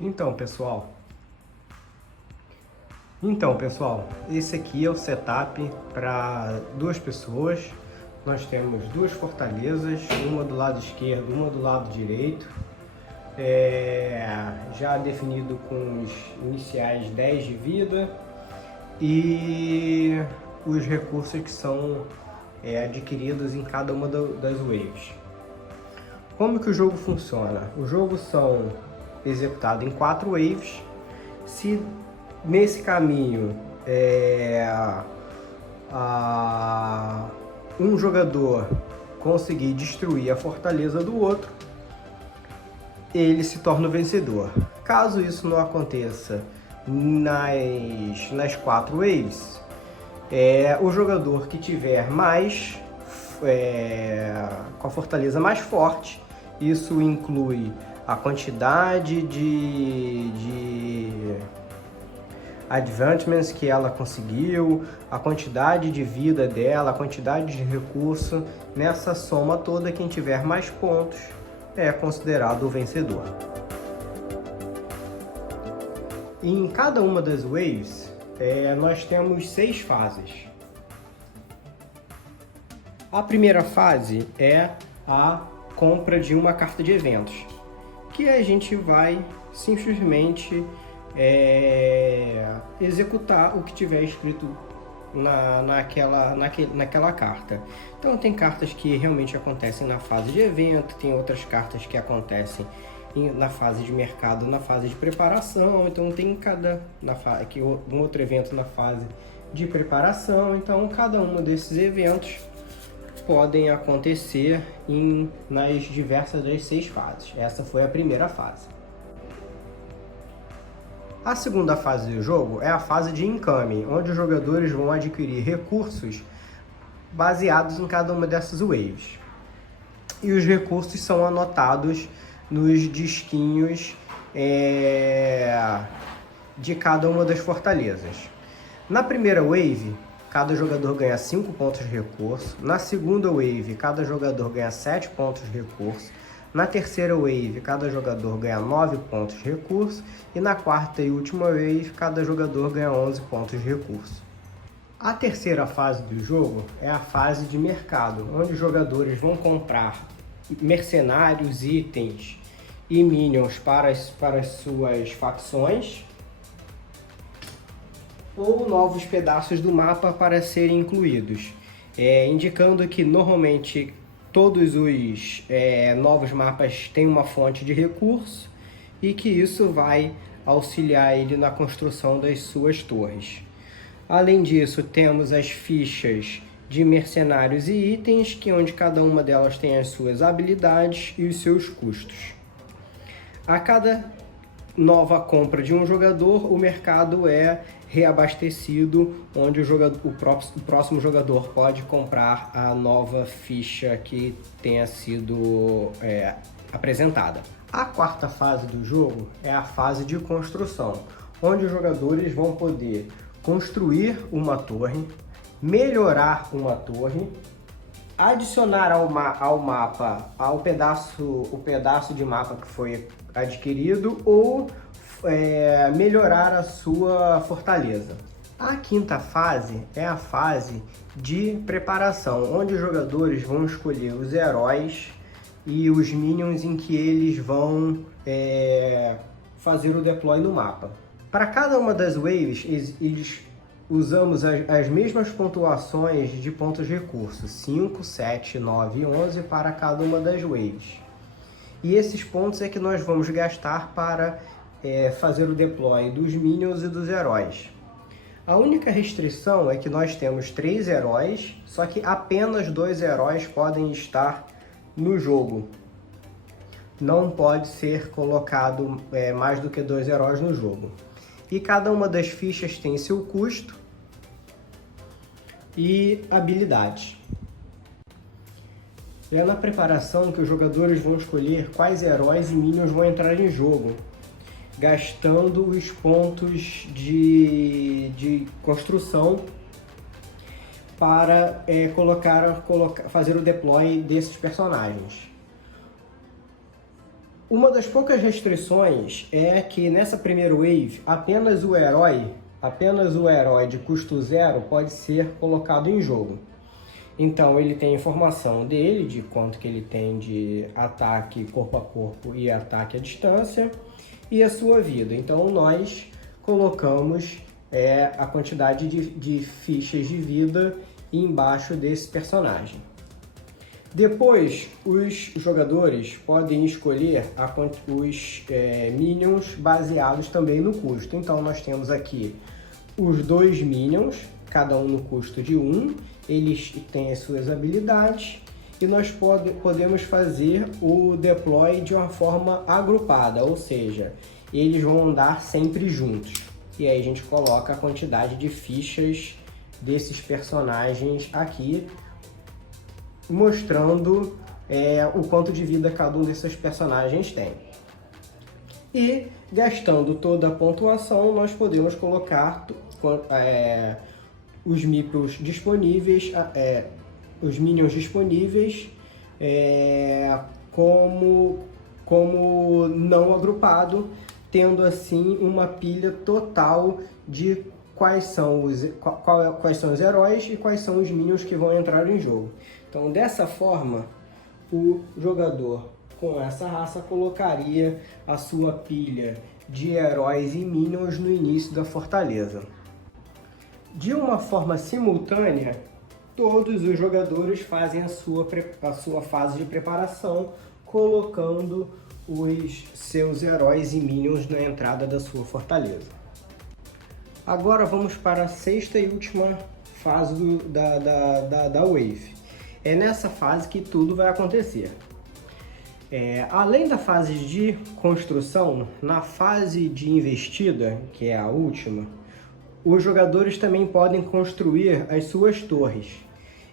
Então, pessoal. Esse aqui é o setup para duas pessoas. Nós temos duas fortalezas, uma do lado esquerdo, uma do lado direito. Já definido com os iniciais 10 de vida e os recursos que são adquiridos em cada uma das waves. Como que o jogo funciona? O jogo são executado em 4 waves. Se nesse caminho um jogador conseguir destruir a fortaleza do outro, ele se torna o vencedor. Caso isso não aconteça nas 4 waves, o jogador que tiver mais com a fortaleza mais forte, isso inclui a quantidade de advancements que ela conseguiu, a quantidade de vida dela, a quantidade de recurso. Nessa soma toda, quem tiver mais pontos é considerado o vencedor. Em cada uma das waves, nós temos 6 fases. A primeira fase é a compra de uma carta de eventos, que a gente vai simplesmente executar o que tiver escrito naquela carta. Então tem cartas que realmente acontecem na fase de evento, tem outras cartas que acontecem na fase de mercado, na fase de preparação. Então tem um outro evento na fase de preparação. Então cada um desses eventos podem acontecer nas diversas das 6 fases. Essa foi a primeira fase. A segunda fase do jogo é a fase de incoming, onde os jogadores vão adquirir recursos baseados em cada uma dessas waves. E os recursos são anotados nos disquinhos de cada uma das fortalezas. Na primeira wave, cada jogador ganha 5 pontos de recurso. Na segunda wave, cada jogador ganha 7 pontos de recurso. Na terceira wave, cada jogador ganha 9 pontos de recurso. E na quarta e última wave, cada jogador ganha 11 pontos de recurso. A terceira fase do jogo é a fase de mercado, onde os jogadores vão comprar mercenários, itens e minions para as suas facções, ou novos pedaços do mapa para serem incluídos, indicando que normalmente todos os novos mapas têm uma fonte de recurso e que isso vai auxiliar ele na construção das suas torres. Além disso, temos as fichas de mercenários e itens, onde cada uma delas tem as suas habilidades e os seus custos. A cada nova compra de um jogador, o mercado é reabastecido, onde o próximo jogador pode comprar a nova ficha que tenha sido apresentada. A quarta fase do jogo é a fase de construção, onde os jogadores vão poder construir uma torre, melhorar uma torre, adicionar ao mapa o pedaço de mapa que foi adquirido ou melhorar a sua fortaleza. A quinta fase é a fase de preparação, onde os jogadores vão escolher os heróis e os minions em que eles vão fazer o deploy no mapa. Para cada uma das waves, usamos as mesmas pontuações de pontos de recurso, 5, 7, 9 e 11 para cada uma das waves. E esses pontos é que nós vamos gastar para fazer o deploy dos minions e dos heróis. A única restrição é que nós temos 3 heróis, só que apenas 2 heróis podem estar no jogo. Não pode ser colocado mais do que 2 heróis no jogo. E cada uma das fichas tem seu custo e habilidades. É na preparação que os jogadores vão escolher quais heróis e minions vão entrar em jogo, gastando os pontos de construção para fazer o deploy desses personagens. Uma das poucas restrições é que nessa primeira wave apenas o herói de custo 0 pode ser colocado em jogo. Então ele tem a informação dele, de quanto que ele tem de ataque corpo a corpo e ataque à distância, e a sua vida. Então nós colocamos a quantidade de fichas de vida embaixo desse personagem. Depois, os jogadores podem escolher os minions baseados também no custo. Então nós temos aqui os 2 minions, cada um no custo de 1. Eles têm as suas habilidades e nós podemos fazer o deploy de uma forma agrupada, ou seja, eles vão andar sempre juntos. E aí a gente coloca a quantidade de fichas desses personagens aqui, mostrando o quanto de vida cada um desses personagens tem. E gastando toda a pontuação, nós podemos colocar os meeples disponíveis, os minions disponíveis como não agrupado, tendo assim uma pilha total de quais são os heróis e quais são os minions que vão entrar em jogo. Então, dessa forma, o jogador com essa raça colocaria a sua pilha de heróis e minions no início da fortaleza. De uma forma simultânea, todos os jogadores fazem a sua fase de preparação, colocando os seus heróis e minions na entrada da sua fortaleza. Agora vamos para a sexta e última fase da Wave. É nessa fase que tudo vai acontecer. Além da fase de construção, na fase de investida, que é a última, os jogadores também podem construir as suas torres.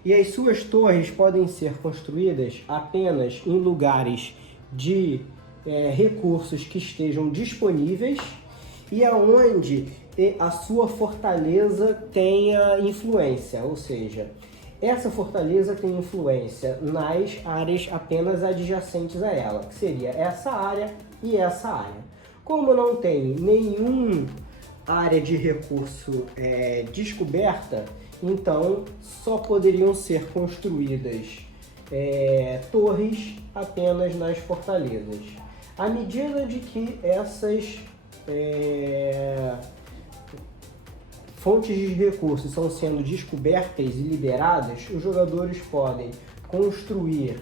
E as suas torres podem ser construídas apenas em lugares de recursos que estejam disponíveis e aonde a sua fortaleza tenha influência, ou seja, essa fortaleza tem influência nas áreas apenas adjacentes a ela, que seria essa área e essa área. Como não tem nenhuma área de recurso descoberta, então só poderiam ser construídas torres apenas nas fortalezas. À medida de que essas fontes de recursos estão sendo descobertas e liberadas, os jogadores podem construir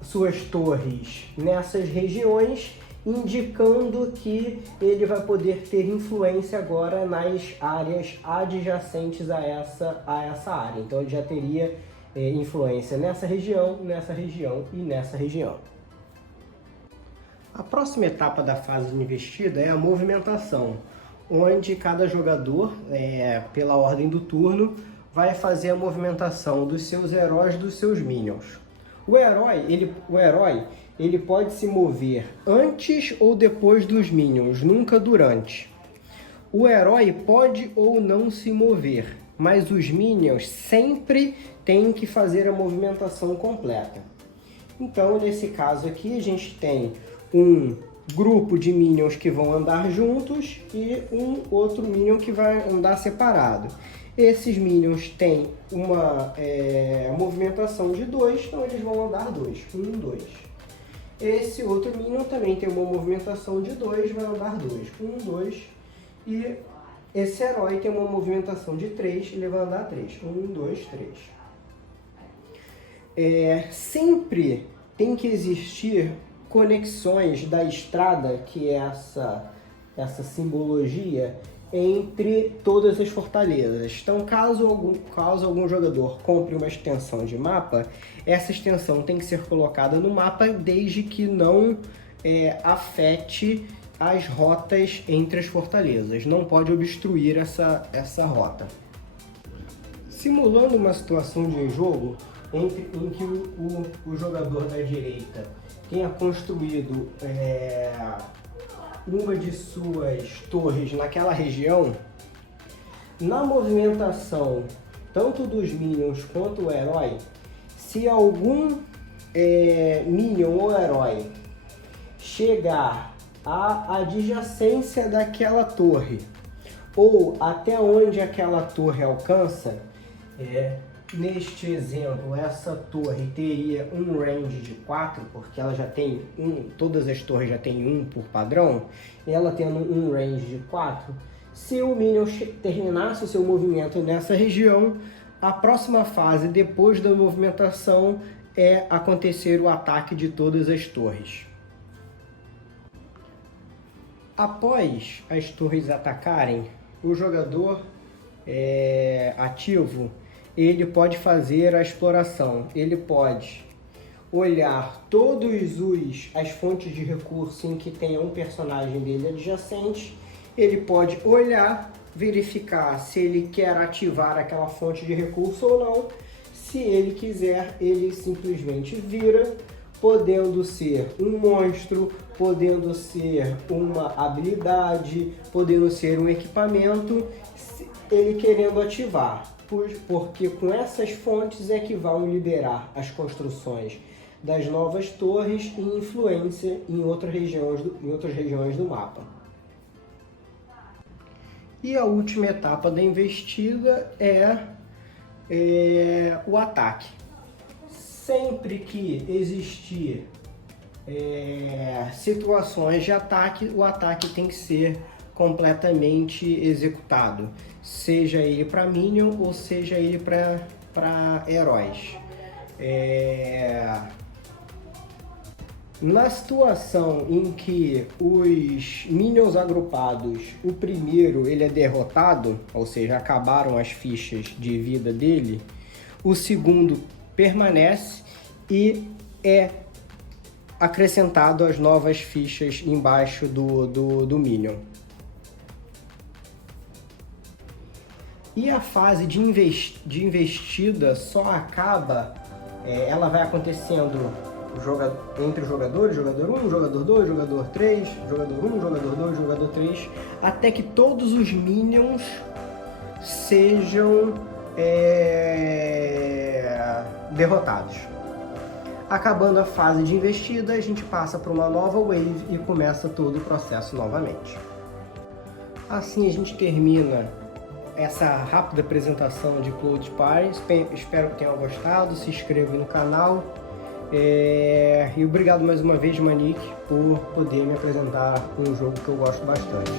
suas torres nessas regiões, indicando que ele vai poder ter influência agora nas áreas adjacentes a essa área. Então ele já teria influência nessa região e nessa região. A próxima etapa da fase de investida é a movimentação, onde cada jogador, pela ordem do turno, vai fazer a movimentação dos seus heróis e dos seus minions. O herói ele pode se mover antes ou depois dos minions, nunca durante. O herói pode ou não se mover, mas os minions sempre têm que fazer a movimentação completa. Então, nesse caso aqui, a gente tem um grupo de minions que vão andar juntos e um outro minion que vai andar separado. Esses minions têm uma movimentação de 2, então eles vão andar 2, 1, 2. Esse outro minion também tem uma movimentação de 2, vai andar 2, 1, 2. E esse herói tem uma movimentação de 3, ele vai andar 3, 1, 2, 3. Sempre tem que existir conexões da estrada, que é essa simbologia, entre todas as fortalezas. Então, caso algum jogador compre uma extensão de mapa, essa extensão tem que ser colocada no mapa desde que não afete as rotas entre as fortalezas. Não pode obstruir essa rota. Simulando uma situação de jogo em que o jogador da direita tenha construído uma de suas torres naquela região, na movimentação tanto dos minions quanto o herói, se algum Minion ou herói chegar à adjacência daquela torre ou até onde aquela torre alcança, neste exemplo, essa torre teria um range de 4, porque ela já tem todas as torres já tem 1 por padrão, e ela tendo um range de 4, se o Minion terminasse o seu movimento nessa região, a próxima fase depois da movimentação é acontecer o ataque de todas as torres. Após as torres atacarem, o jogador ativo ele pode fazer a exploração, ele pode olhar as fontes de recurso em que tenha um personagem dele adjacente, ele pode olhar, verificar se ele quer ativar aquela fonte de recurso ou não. Se ele quiser, ele simplesmente vira, podendo ser um monstro, podendo ser uma habilidade, podendo ser um equipamento, ele querendo ativar. Porque com essas fontes é que vão liberar as construções das novas torres e influência em outras regiões do mapa. E a última etapa da investida é o ataque. Sempre que existir situações de ataque, o ataque tem que ser completamente executado, seja ele para Minion ou seja ele para heróis. Na situação em que os Minions agrupados, o primeiro ele é derrotado, ou seja, acabaram as fichas de vida dele, o segundo permanece e é acrescentado as novas fichas embaixo do Minion. E a fase de investida só acaba, ela vai acontecendo entre os jogadores, jogador 1, jogador 2, jogador 3, jogador 1, jogador 2, jogador 3, até que todos os Minions sejam derrotados. Acabando a fase de investida, a gente passa para uma nova wave e começa todo o processo novamente. Assim a gente termina essa rápida apresentação de Cloud Party. Espero que tenham gostado, se inscrevam no canal. E obrigado mais uma vez, Manique, por poder me apresentar um jogo que eu gosto bastante.